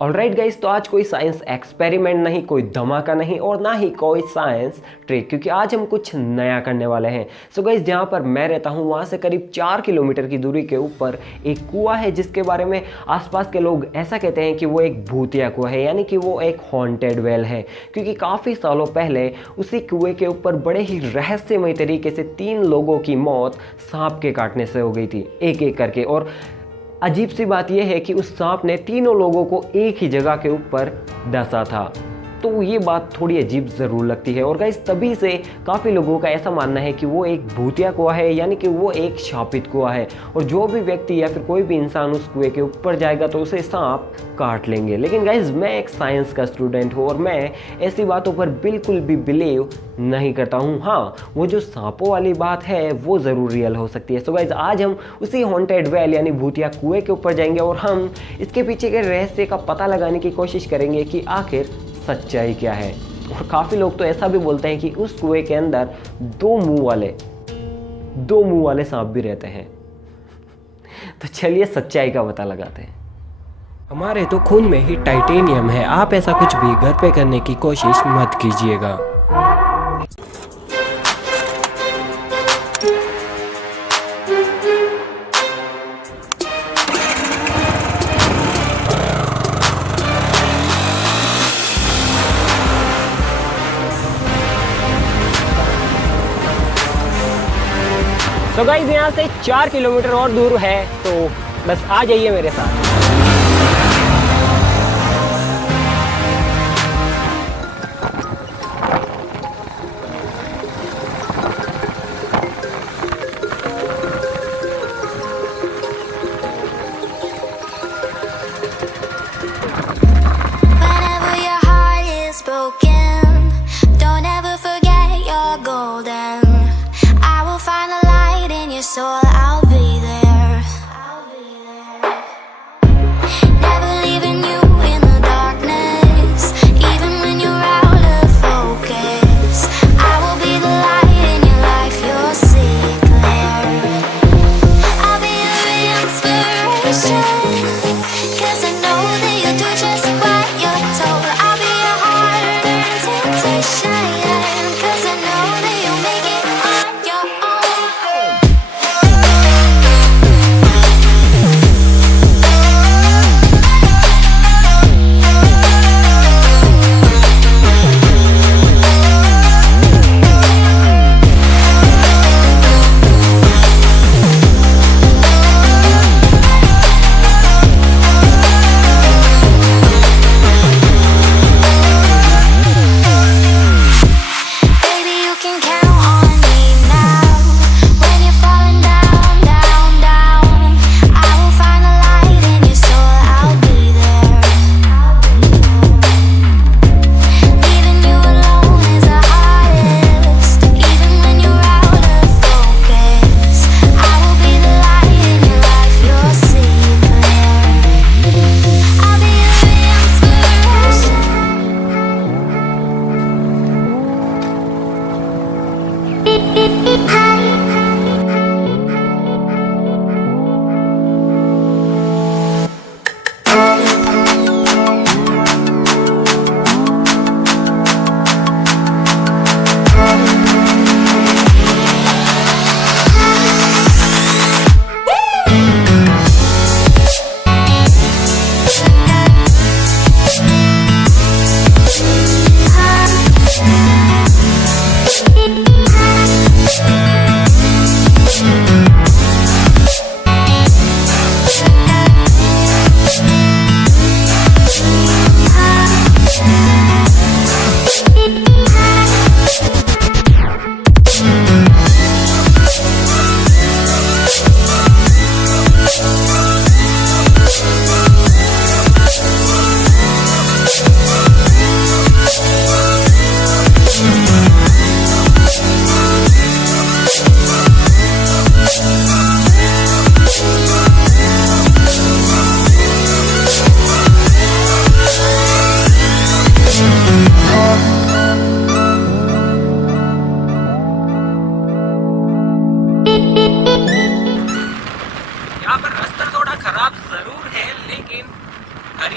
Alright guys, तो आज कोई साइंस एक्सपेरिमेंट नहीं, कोई धमाका नहीं और ना ही कोई साइंस ट्रिक, क्योंकि आज हम कुछ नया करने वाले हैं। सो गाइस, जहाँ पर मैं रहता हूँ वहाँ से करीब 4 किलोमीटर की दूरी के ऊपर एक कुआं है, जिसके बारे में आसपास के लोग ऐसा कहते हैं कि वो एक भूतिया कुआं है, यानी कि वो एक हॉन्टेड वेल है। क्योंकि काफ़ी सालों पहले उसी कुएं के ऊपर बड़े ही रहस्यमय तरीके से 3 लोगों की मौत सांप के काटने से हो गई थी, एक एक करके। और अजीब सी बात यह है कि उस सांप ने तीनों लोगों को एक ही जगह के ऊपर डसा था। तो ये बात थोड़ी अजीब ज़रूर लगती है। और गाइस, तभी से काफ़ी लोगों का ऐसा मानना है कि वो एक भूतिया कुआं है, यानी कि वो एक शापित कुआं है। और जो भी व्यक्ति या फिर कोई भी इंसान उस कुएं के ऊपर जाएगा तो उसे सांप काट लेंगे। लेकिन गाइस, मैं एक साइंस का स्टूडेंट हूँ और मैं ऐसी बातों पर बिल्कुल भी बिलीव नहीं करता हूँ। हाँ, वो जो सांपों वाली बात है वो ज़रूर रियल हो सकती है। सो गाइस, आज हम उसी हॉन्टेड वेल यानी भूतिया कुएं के ऊपर जाएंगे और हम इसके पीछे के रहस्य का पता लगाने की कोशिश करेंगे कि आखिर सच्चाई क्या है। और काफ़ी लोग तो ऐसा भी बोलते हैं कि उस कुएं के अंदर दो मुंह वाले सांप भी रहते हैं। तो चलिए सच्चाई का पता लगाते हैं। हमारे तो खून में ही टाइटेनियम है, आप ऐसा कुछ भी घर पे करने की कोशिश मत कीजिएगा। तो गाइस, यहाँ से 4 किलोमीटर और दूर है, तो बस आ जाइए मेरे साथ। Whenever your heart is broken, don't ever forget you're golden. I will find the light in your soul, I'll be there.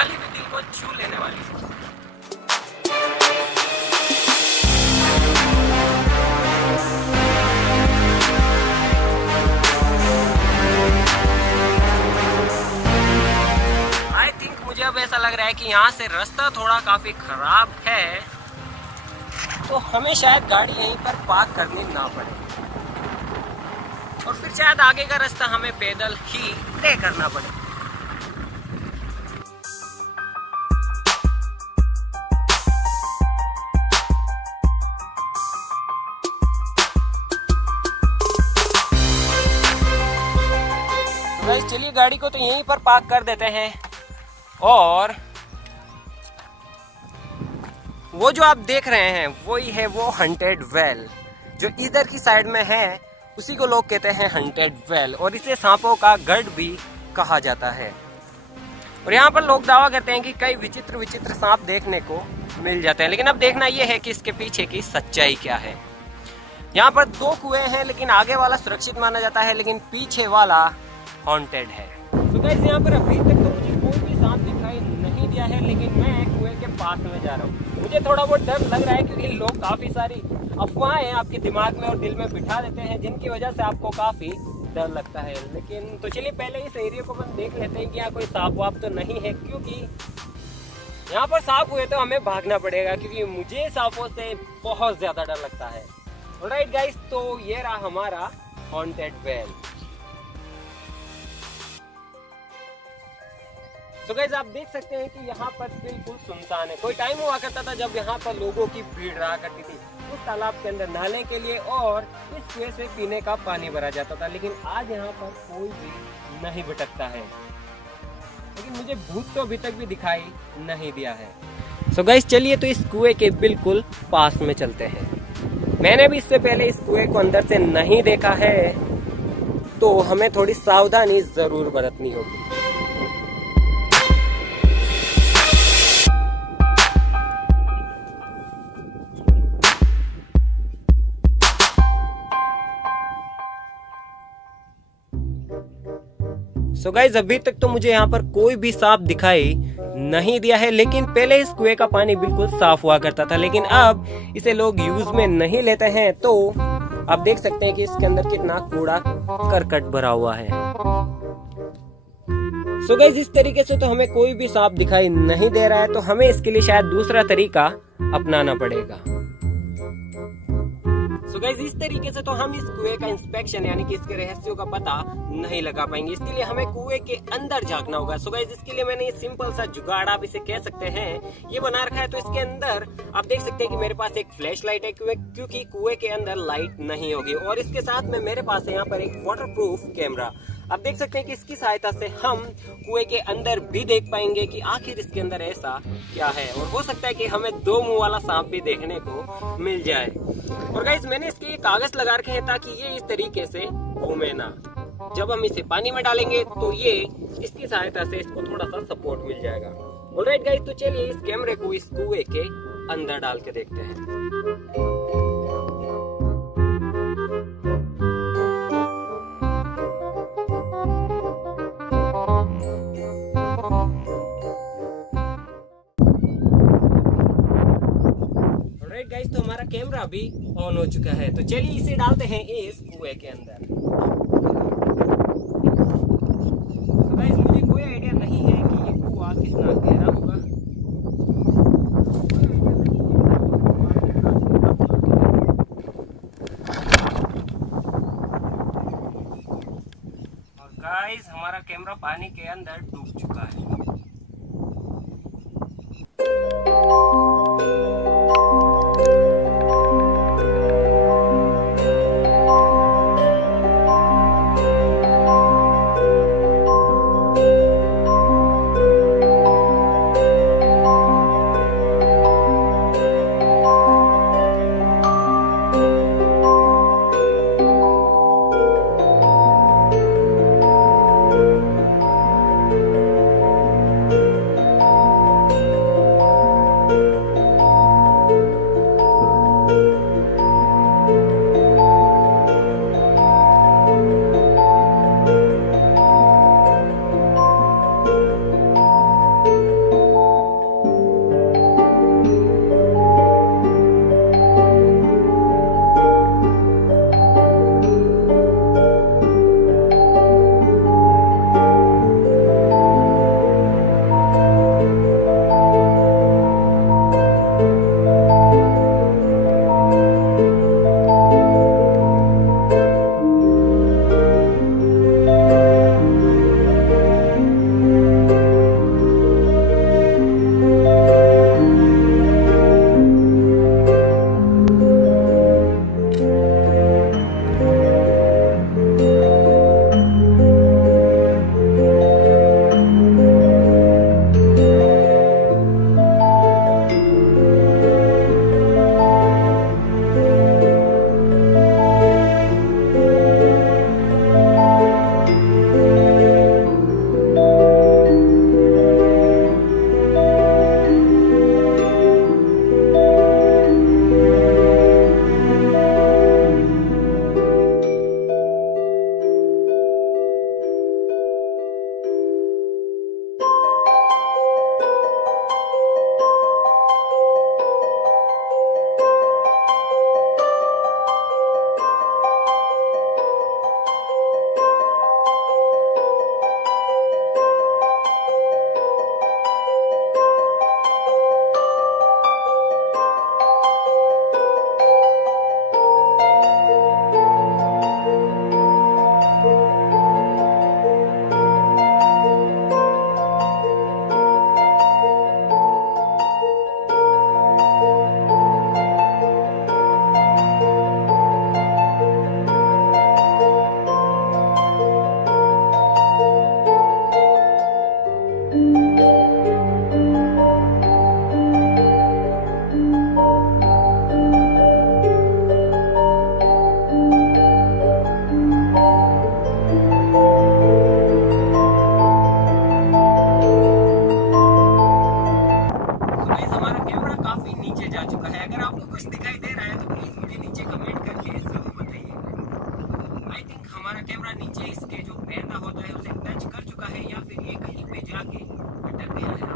हरियाली भी दिल को छू लेने वाली है। आई थिंक मुझे अब ऐसा लग रहा है कि यहाँ से रास्ता थोड़ा काफी खराब है, तो हमें शायद गाड़ी यहीं पर पार्क करनी ना पड़े और फिर शायद आगे का रास्ता हमें पैदल ही तय करना पड़े। तो चलिए गाड़ी को तो यहीं पर पार्क कर देते हैं और वो जो आप देख रहे हैं वही है वो हंटेड वेल, जो इधर की साइड में है उसी को लोग कहते हैं हंटेड वेल और इसे सांपों का गढ़ भी कहा जाता है। और यहाँ पर लोग दावा करते हैं कि कई विचित्र विचित्र सांप देखने को मिल जाते हैं, लेकिन अब देखना यह है कि इसके पीछे की सच्चाई क्या है। यहाँ पर 2 कुएं हैं, लेकिन आगे वाला सुरक्षित माना जाता है, लेकिन पीछे वाला हॉन्टेड है। तो गाइस यहाँ पर अभी तक तो मुझे कोई भी सांप दिखाई नहीं दिया है, लेकिन मैं कुएं के पास में जा रहा हूँ। मुझे थोड़ा बहुत डर लग रहा है क्योंकि लोग काफी सारी अफवाहें आपके दिमाग में और दिल में बिठा देते हैं, जिनकी वजह से आपको काफी डर लगता है। लेकिन तो चलिए पहले इस एरिया को हम देख लेते हैं कि यहाँ कोई सांप वाप तो नहीं है, क्योंकि यहाँ पर सांप हुए तो हमें भागना पड़ेगा, क्योंकि मुझे सांपों से बहुत ज्यादा डर लगता है। ऑलराइट गाइस, तो ये रहा हमारा हॉन्टेड वेल। तो गाइस आप देख सकते हैं कि यहाँ पर बिल्कुल सुनसान है। कोई टाइम हुआ करता था जब यहाँ पर लोगों की भीड़ रहा करती थी उस तालाब के अंदर नहाने के लिए और इस कुएं से पीने का पानी भरा जाता था, लेकिन आज यहाँ पर कोई भी नहीं भटकता है। लेकिन मुझे भूत तो अभी तक भी दिखाई नहीं दिया है। सो गाइस चलिए तो इस कुएं के बिल्कुल पास में चलते हैं। मैंने भी इससे पहले इस कुएं को अंदर से नहीं देखा है, तो हमें थोड़ी सावधानी जरूर बरतनी होगी। सो गाइज अभी तक तो मुझे यहाँ पर कोई भी सांप दिखाई नहीं दिया है, लेकिन पहले इस कुएं का पानी बिल्कुल साफ हुआ करता था, लेकिन अब इसे लोग यूज में नहीं लेते हैं। तो आप देख सकते हैं कि इसके अंदर कितना कूड़ा करकट भरा हुआ है। सो गाइज इस तरीके से तो हमें कोई भी सांप दिखाई नहीं दे रहा है, तो हमें इसके लिए शायद दूसरा तरीका अपनाना पड़ेगा। सो गाइस इस तरीके से तो हम इस कुएं का इंस्पेक्शन यानी कि इसके रहस्यों का पता नहीं लगा पाएंगे। इसके लिए हमें कुएं के अंदर झांकना होगा। सो गाइस इसके लिए मैंने ये सिंपल सा जुगाड़ आप इसे कह सकते हैं ये बना रखा है। तो इसके अंदर आप देख सकते हैं कि मेरे पास एक फ्लैश लाइट है, क्योंकि कुएं के अंदर लाइट नहीं होगी, और इसके साथ में मेरे पास है यहाँ पर एक वाटरप्रूफ कैमरा। आप देख सकते हैं कि इसकी सहायता से हम कुएं के अंदर भी देख पाएंगे कि आखिर इसके अंदर ऐसा क्या है, और हो सकता है कि हमें 2 मुंह वाला सांप भी देखने को मिल जाए। और गाइस मैंने इसके लिए कागज लगा रखे हैं ताकि ये इस तरीके से घूमे ना। जब हम इसे पानी में डालेंगे तो ये इसकी सहायता से इसको थोड़ा सा सपोर्ट मिल जाएगा। ऑलराइट गाइस, तो चलिए इस कैमरे को इस कुएं के अंदर डाल के देखते हैं। गाइस तो हमारा कैमरा भी ऑन हो चुका है, तो चलिए इसे डालते हैं इस कुएं के अंदर। तो गाइस मुझे कोई आइडिया नहीं है कि ये कुआं कितना गहरा होगा। और गाइस हमारा कैमरा पानी के अंदर डूब चुका है।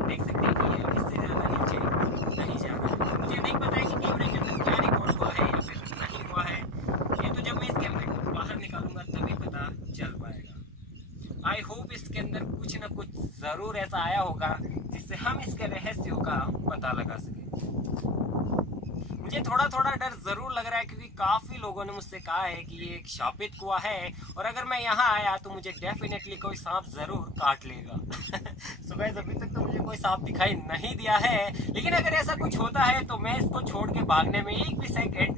देख सकते हैं कि ये इससे ज़्यादा नीचे नहीं जा रहा है। मुझे नहीं पता है कि कैमरे के अंदर क्या रिकॉर्ड हुआ है या फिर नहीं हुआ है, ये तो जब मैं इस कैमरे को बाहर निकालूंगा तभी पता चल पाएगा। आई होप इसके अंदर कुछ ना कुछ ज़रूर ऐसा आया होगा जिससे हम इसके रहस्यों का पता लगा सकें। मुझे थोड़ा थोड़ा डर जरूर लग रहा है क्योंकि काफी लोगों ने मुझसे कहा है कि ये एक शापित कुआं है और अगर मैं यहाँ आया तो मुझे डेफिनेटली कोई सांप जरूर काट लेगा। सो गाइस अभी तक तो मुझे कोई सांप दिखाई नहीं दिया है, लेकिन अगर ऐसा कुछ होता है तो मैं इसको छोड़ के भागने में एक भी सेकेंड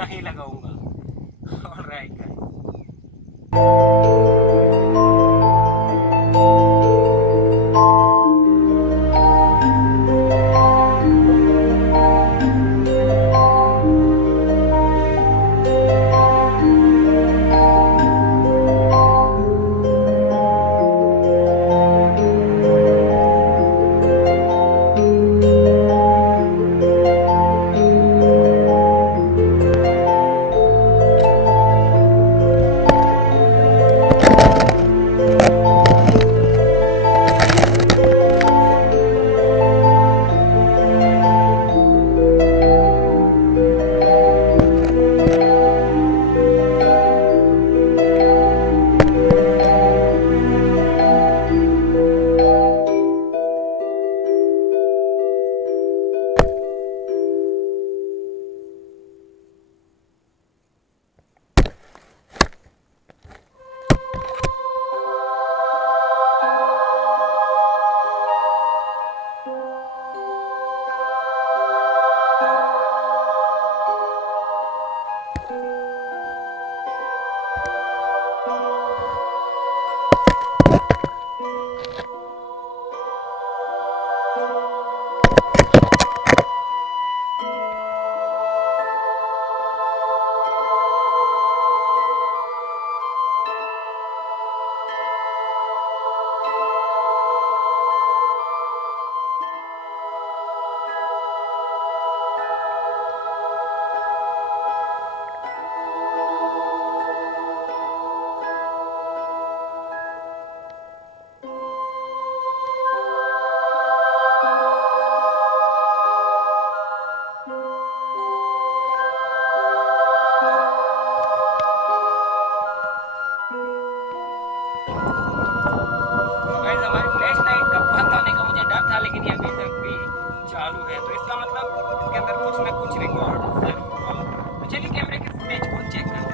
नहीं लगाऊंगा। Alright guys. चालू है तो इसका मतलब इसके अंदर कुछ ना कुछ रिकॉर्ड जरूर होगा। तो चलिए कैमरे के फुटेज को चेक करते हैं।